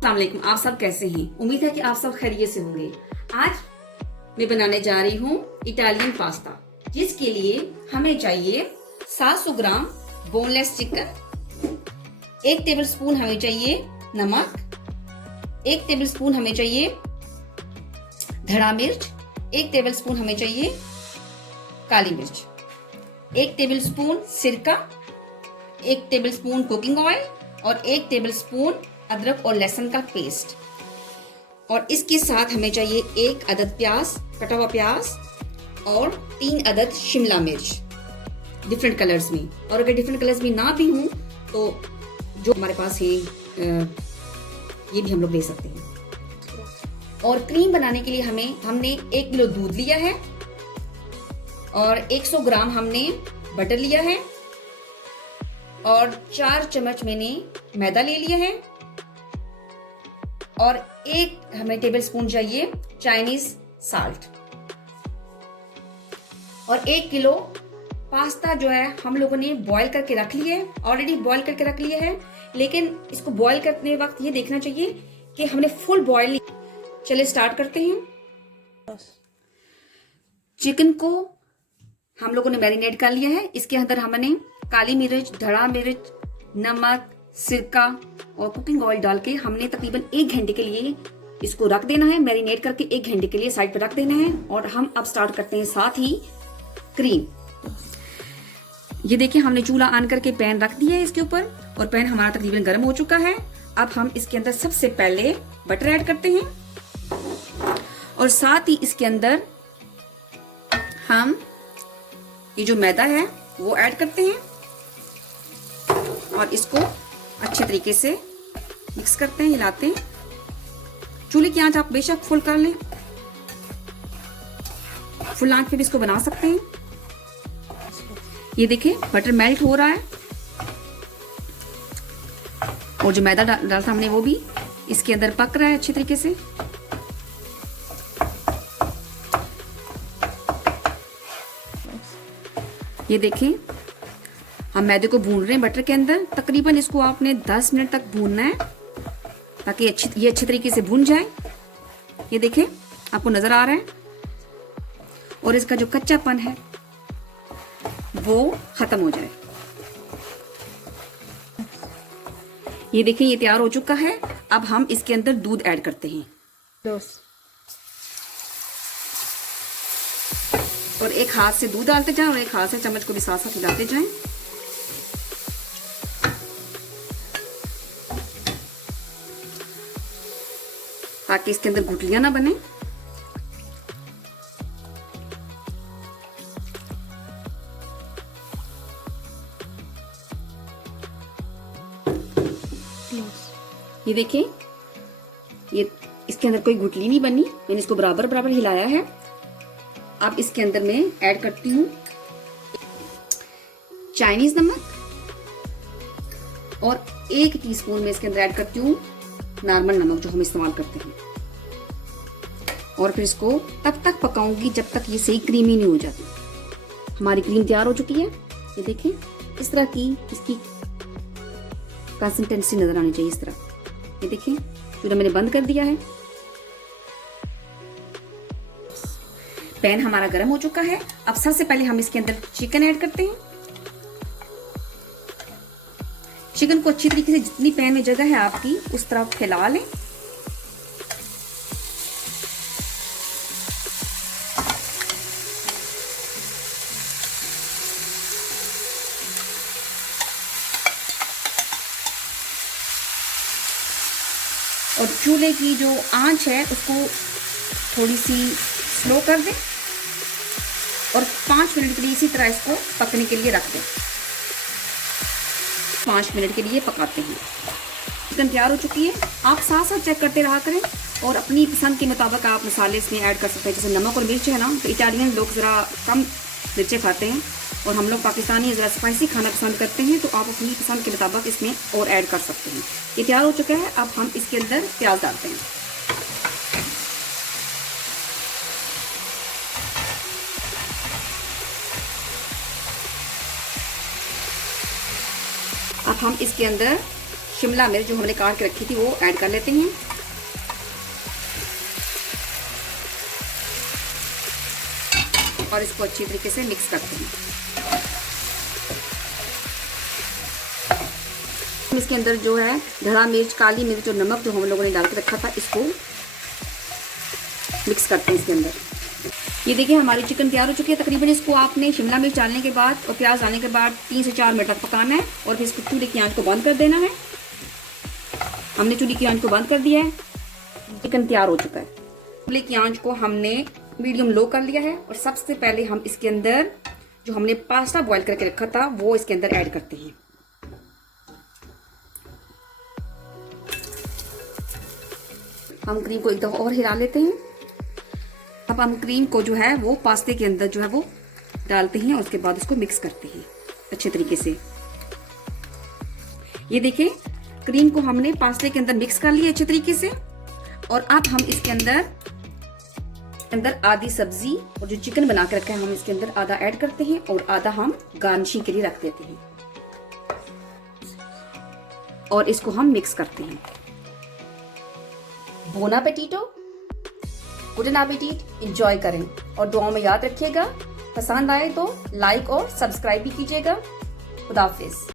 अस्सलाम वालेकुम। आप सब कैसे हैं? उम्मीद है कि आप सब खैरियत से होंगे। आज मैं बनाने जा रही हूँ इटालियन पास्ता, जिसके लिए हमें चाहिए 700 ग्राम बोनलेस चिकन, 1 टेबलस्पून हमें चाहिए नमक, 1 टेबलस्पून हमें चाहिए धड़ा मिर्च, 1 टेबलस्पून हमें चाहिए काली मिर्च, 1 टेबलस्पून सिरका, 1 टेबलस्पून कुकिंग ऑयल और 1 टेबलस्पून अदरक और लहसुन का पेस्ट। और इसके साथ हमें चाहिए 1 अदद प्याज, कटा हुआ प्याज और 3 अदद शिमला मिर्च डिफरेंट कलर्स में। और अगर डिफरेंट कलर्स में ना भी हूं तो जो हमारे पास है ये भी हम लोग ले सकते हैं। और क्रीम बनाने के लिए हमने 1 किलो दूध लिया है और 100 ग्राम हमने बटर लिया है और 4 चम्मच मैंने मैदा ले लिया है और 1 हमें टेबलस्पून चाहिए चाइनीज साल्ट। और 1 किलो पास्ता जो है हम लोगों ने बॉईल करके रख लिया है, ऑलरेडी बॉईल करके रख लिया है। लेकिन इसको बॉईल करने वक्त ये देखना चाहिए कि हमने फुल बॉईल। चलिए स्टार्ट करते हैं। चिकन को हम लोगों ने मैरिनेट कर लिया है। इसके अंदर हमने काली मिर्च, धड़ा मिर्च, नमक, सिरका और कुकिंग ऑयल डाल के हमने तकरीबन 1 घंटे के लिए इसको रख देना है। मैरिनेट करके 1 घंटे के लिए साइड पर रख देना है। और हम अब स्टार्ट करते हैं साथ ही क्रीम। ये देखिए हमने चूल्हा ऑन करके पैन रख दिया है इसके ऊपर और पैन हमारा तकरीबन गर्म हो चुका है। अब हम इसके अंदर सबसे पहले बटर ऐड करते हैं और साथ ही इसके अंदर हम ये जो मैदा है वो ऐड करते हैं और इसको अच्छे तरीके से मिक्स करते हैं, हिलाते हैं। चूल्हे की आंच आप बेशक फुल कर लें, फुल आंच पे भी इसको बना सकते हैं। ये देखिए बटर मेल्ट हो रहा है और जो मैदा डाला था हमने वो भी इसके अंदर पक रहा है अच्छी तरीके से। ये देखिए हम मैदे को भून रहे हैं बटर के अंदर। तकरीबन इसको आपने 10 मिनट तक भूनना है ताकि ये अच्छे तरीके से भून जाए। ये देखें आपको नजर आ रहा है और इसका जो कच्चापन है वो खत्म हो जाए। ये देखिए ये तैयार हो चुका है। अब हम इसके अंदर दूध ऐड करते हैं और एक हाथ से दूध डालते जाएं और एक हाथ से चम्मच को भी साथ साथ हिलाते जाएं। ताकि इसके अंदर गुठलियां ना बने। ये देखिए ये इसके अंदर कोई गुठली नहीं बनी। मैंने इसको बराबर बराबर हिलाया है। अब इसके अंदर मैं ऐड करती हूँ चाइनीज नमक और 1 टीस्पून में इसके अंदर ऐड करती हूँ नॉर्मल नमक जो हम इस्तेमाल करते हैं। और फिर इसको तब तक पकाऊंगी जब तक ये सही क्रीमी नहीं हो जाती। हमारी क्रीम तैयार हो चुकी है। ये देखें इस तरह की इसकी कंसिस्टेंसी नजर आनी चाहिए इस तरह। ये देखिए चूल्हा मैंने बंद कर दिया है। पैन हमारा गर्म हो चुका है। अब सबसे पहले हम इसके अंदर चिकन ऐड करते हैं। चिकन को अच्छी तरीके से जितनी पैन में जगह है आपकी उस तरफ फैला लें। और चूल्हे की जो आंच है उसको थोड़ी सी स्लो कर दें और 5 मिनट के लिए इसी तरह इसको पकने के लिए रख दें। 5 मिनट के लिए पकाते हैं। चिकन तैयार हो चुकी है। आप साथ साथ चेक करते रहा करें और अपनी पसंद के मुताबिक आप मसाले इसमें ऐड कर सकते हैं। जैसे नमक और मिर्च है ना, तो इटालियन लोग ज़रा कम मिर्चें खाते हैं और हम लोग पाकिस्तानी ज़रा स्पाइसी खाना पसंद करते हैं, तो आप अपनी पसंद के मुताबिक इसमें और ऐड कर सकते हैं। ये तैयार हो चुका है। अब हम इसके अंदर प्याज डालते हैं। अब हम इसके अंदर शिमला मिर्च जो हमने काट के रखी थी वो ऐड कर लेते हैं। और इसको अच्छी तरीके से मिक्स करते हैं। इसके अंदर जो है धड़ा मिर्च, काली मिर्च और नमक जो हम लोगों ने डाल के रखा था, इसको मिक्स करते हैं इसके अंदर। ये देखिए हमारी चिकन तैयार हो चुकी है तकरीबन। इसको आपने शिमला मिर्च डालने के बाद और प्याज डालने के बाद 3 से 4 मिनट तक पकाना है और फिर इसको चूल्हे की आंच को बंद कर देना है। हमने चूल्हे की आंच को बंद कर दिया है। चिकन तैयार हो चुका है। चूल्हे की आंच को हमने मीडियम लो कर लिया है और सबसे पहले हम इसके अंदर जो हमने पास्ता बॉईल करके रखा था वो इसके अंदर ऐड करते हैं। हम क्रीम को एक दफा और हिला लेते हैं। अब हम क्रीम को जो है वो पास्ते के अंदर जो है वो डालते हैं और उसके बाद उसको मिक्स करते हैं अच्छे तरीके से। ये देखिए क्रीम को हमने पास्ते के अंदर मिक्स कर लिया अच्छे तरीके से। और अब हम इसके अंदर आधी सब्जी और जो चिकन बना के रखा है हम इसके अंदर आधा ऐड करते हैं और आधा हम गार्निशिंग के लिए रख देते हैं और इसको हम मिक्स करते हैं। बोन एपेटिटो, गुड एपेटिट, एंजॉय करें और दुआओं में याद रखिएगा। पसंद आए तो लाइक और सब्सक्राइब भी कीजिएगा। खुदा हाफिज।